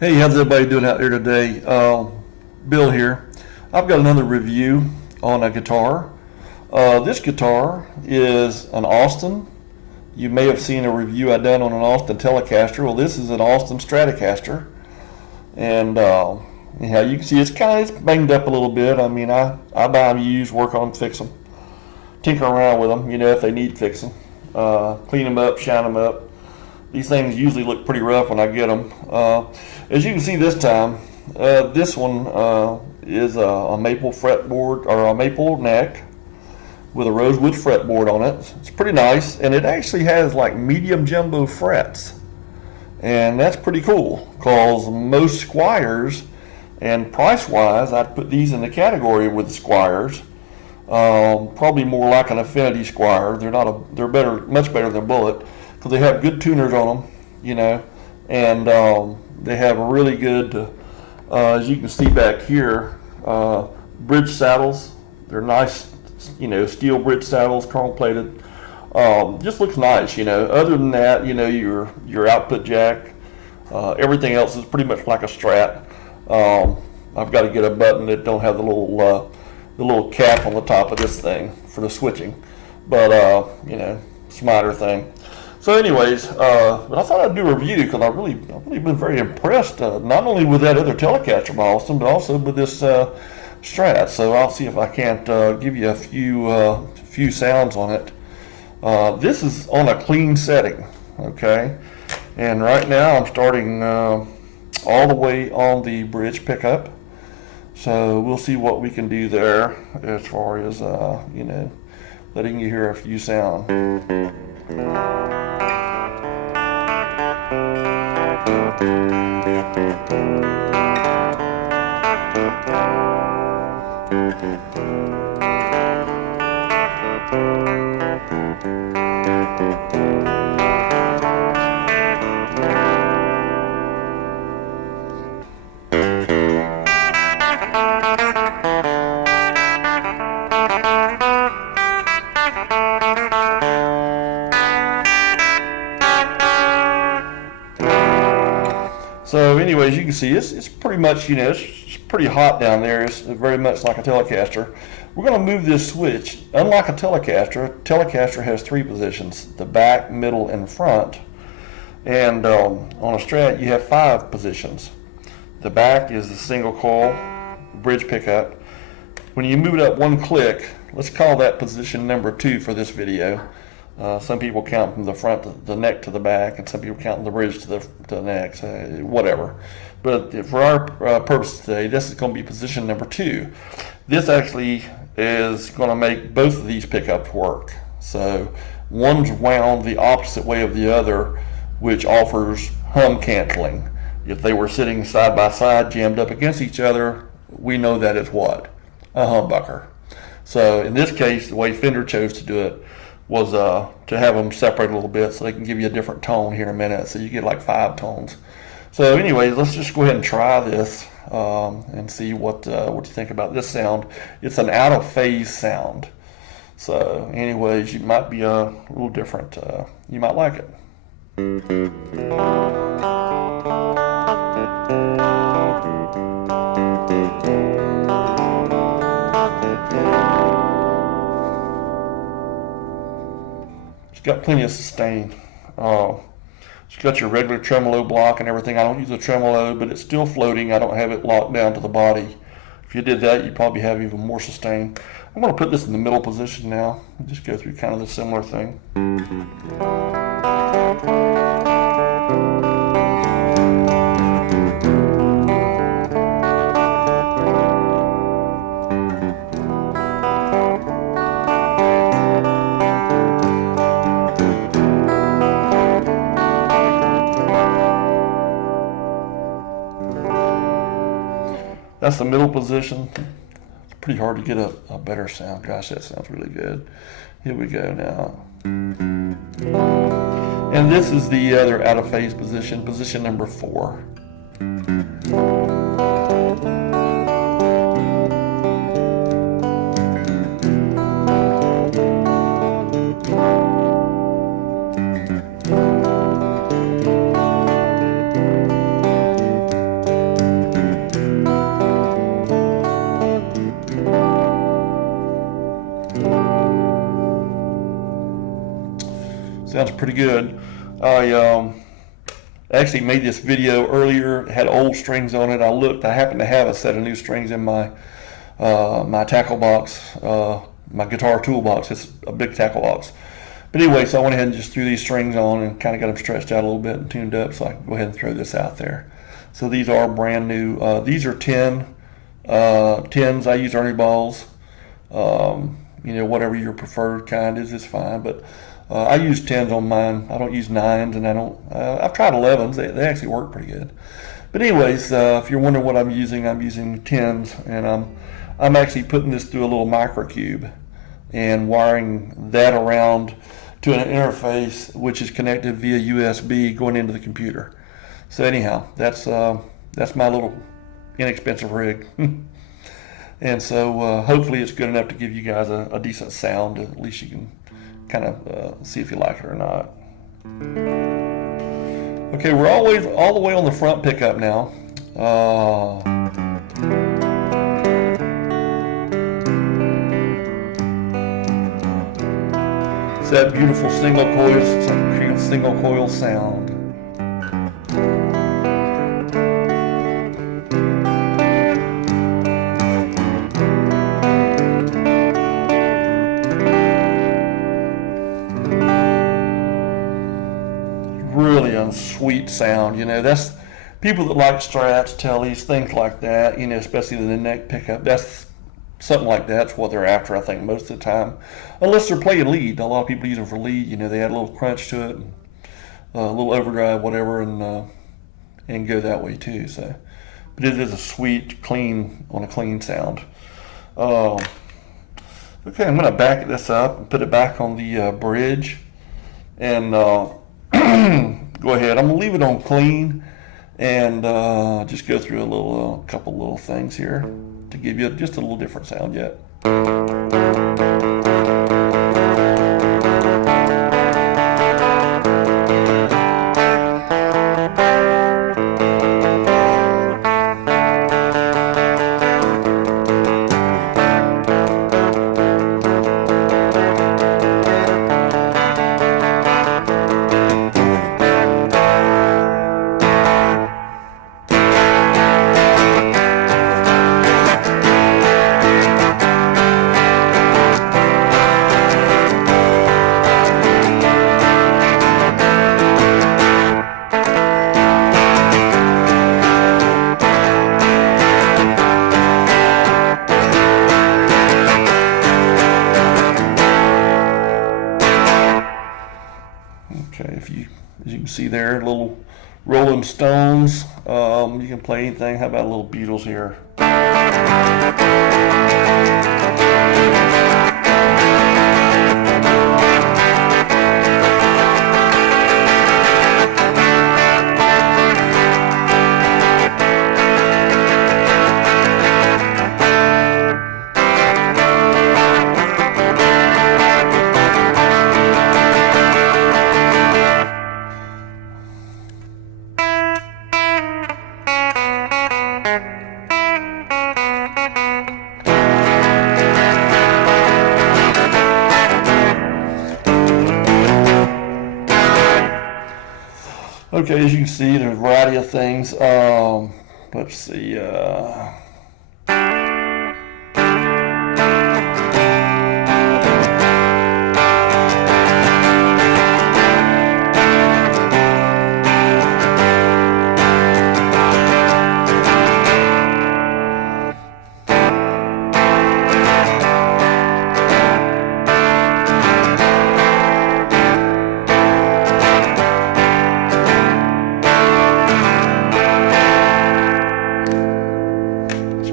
Hey, how's everybody doing out there today? Bill here. I've got another review on a guitar. This guitar is an Austin. You may have seen a review I done on an Austin Telecaster. Well, this is an Austin Stratocaster, and anyhow, you can see it's banged up a little bit. I mean, I buy them used, work on them, fix them, tinker around with them. If they need fixing, clean them up, shine them up. These things usually look pretty rough when I get them. As you can see this time, this one is a maple fretboard, or a maple neck with a rosewood fretboard on it. It's pretty nice, and it actually has like medium jumbo frets. And that's pretty cool, because most Squires, and price-wise, I'd put these in the category with the Squires. Probably more like an Affinity Squire. They're better, much better than Bullet, because they have good tuners on them, and they have a really good, as you can see back here, bridge saddles. They're nice, steel bridge saddles, chrome plated. Just looks nice, Other than that, your output jack, everything else is pretty much like a Strat. I've got to get a button that don't have the little cap on the top of this thing for the switching, but smarter thing. So anyways, but I thought I'd do a review because I've really been very impressed, not only with that other Telecaster from Austin, but also with this Strat. So I'll see if I can't give you a few sounds on it. This is on a clean setting, okay? And right now I'm starting all the way on the bridge pickup. So we'll see what we can do there as far as letting you hear a few sounds. So anyways, you can see it's pretty much, it's pretty hot down there. It's very much like a Telecaster. We're going to move this switch. Unlike a Telecaster has three positions: the back, middle, and front. And on a Strat, you have 5 positions. The back is the single coil bridge pickup. When you move it up one click, let's call that position number 2 for this video. Some people count from the front, the neck to the back, and some people count the bridge to the neck, whatever. But for our purpose today, this is going to be position number 2. This actually is going to make both of these pickups work. So one's wound the opposite way of the other, which offers hum canceling. If they were sitting side by side, jammed up against each other, we know that is what? A humbucker. So in this case, the way Fender chose to do it was to have them separate a little bit so they can give you a different tone here in a minute. So you get like 5 tones. So anyways, let's just go ahead and try this and see what you think about this sound. It's an out of phase sound. So anyways, you might be a little different. You might like it. It's got plenty of sustain. It's got your regular tremolo block and everything. I don't use a tremolo, but it's still floating. I don't have it locked down to the body. If you did that, you'd probably have even more sustain. I'm going to put this in the middle position now and just go through kind of the similar thing. That's the middle position. It's pretty hard to get a better sound. Gosh, that sounds really good. Here we go now. And this is the other out of phase position, position number 4. Sounds pretty good. I actually made this video earlier. It had old strings on it. I looked. I happened to have a set of new strings in my my tackle box, my guitar toolbox. It's a big tackle box. But anyway, so I went ahead and just threw these strings on and kind of got them stretched out a little bit and tuned up, so I can go ahead and throw this out there. So these are brand new. These are 10 10s. I use Ernie balls. You know, whatever your preferred kind is fine. But I use 10s on mine. I don't use 9s, and I don't. I've tried 11s. They actually work pretty good. But anyways, if you're wondering what I'm using 10s, and I'm actually putting this through a little microcube and wiring that around to an interface which is connected via USB going into the computer. So anyhow, that's my little inexpensive rig. And so hopefully it's good enough to give you guys a decent sound. At least you can kind of see if you like it or not. Okay, we're all the way on the front pickup now. It's that beautiful single coil sound. Really a sweet sound, you know. That's people that like Strats, Tellies, things like that, you know, especially the neck pickup. That's something like that's what they're after, I think, most of the time. Unless they're playing lead. A lot of people use them for lead. You know, they add a little crunch to it, a little overdrive, whatever, and go that way too. So, but it is a sweet, clean sound. Okay, I'm going to back this up and put it back on the bridge, and go ahead. I'm going to leave it on clean, and just go through a couple little things here to give you just a little different sound yet. Okay, as you can see there, little Rolling Stones. You can play anything. How about a little Beatles here? Okay, as you can see, there's a variety of things. Let's see.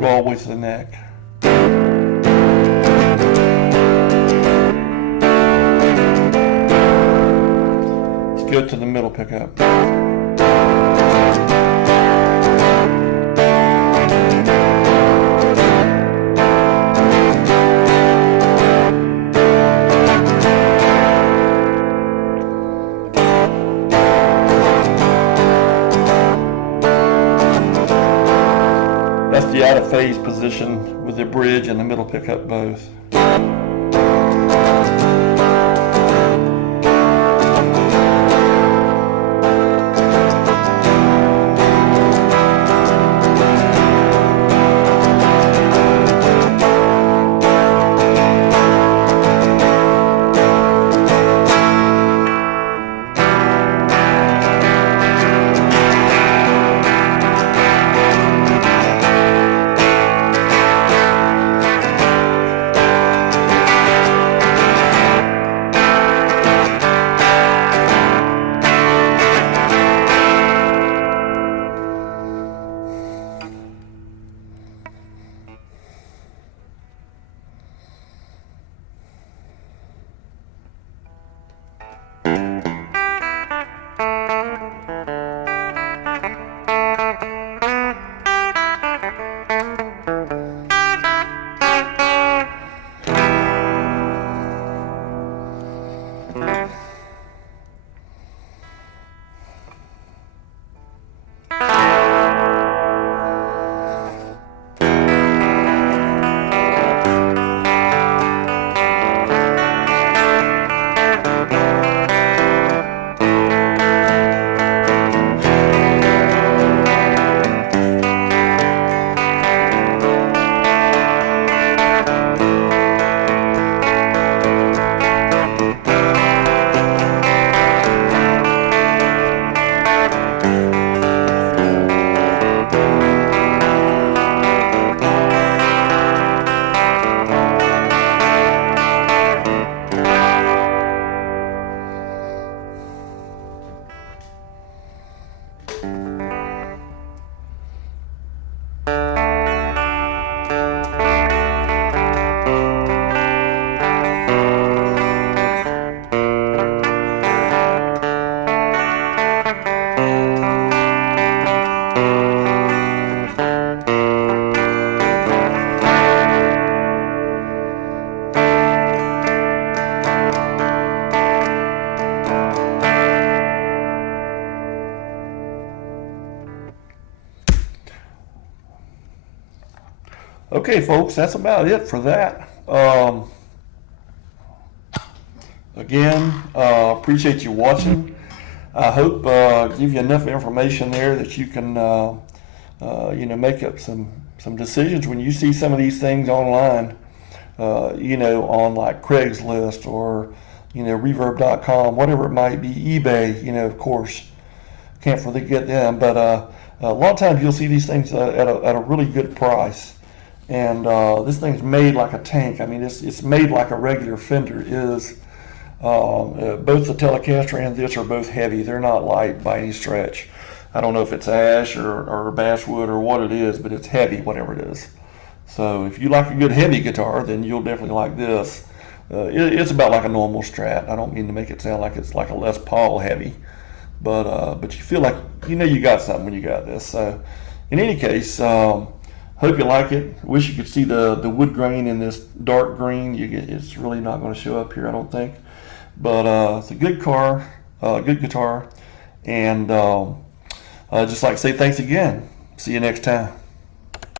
Go all the way to the neck. Let's go to the middle pickup. That's the out of phase position with the bridge and the middle pickup both. Okay, folks, that's about it for that. Again, appreciate you watching. I hope give you enough information there that you can make up some decisions when you see some of these things online. On like Craigslist or Reverb.com, whatever it might be, eBay. Of course, can't forget them. But a lot of times you'll see these things at a really good price. And this thing's made like a tank. I mean, it's made like a regular Fender is. Both the Telecaster and this are both heavy. They're not light by any stretch. I don't know if it's ash or basswood or what it is, but it's heavy, whatever it is. So if you like a good heavy guitar, then you'll definitely like this. It's about like a normal Strat. I don't mean to make it sound like it's like a Les Paul heavy, but you feel like you got something when you got this. So in any case, hope you like it. Wish you could see the wood grain in this dark green. It's really not going to show up here, I don't think. But it's a good good guitar, and just like to say thanks again. See you next time.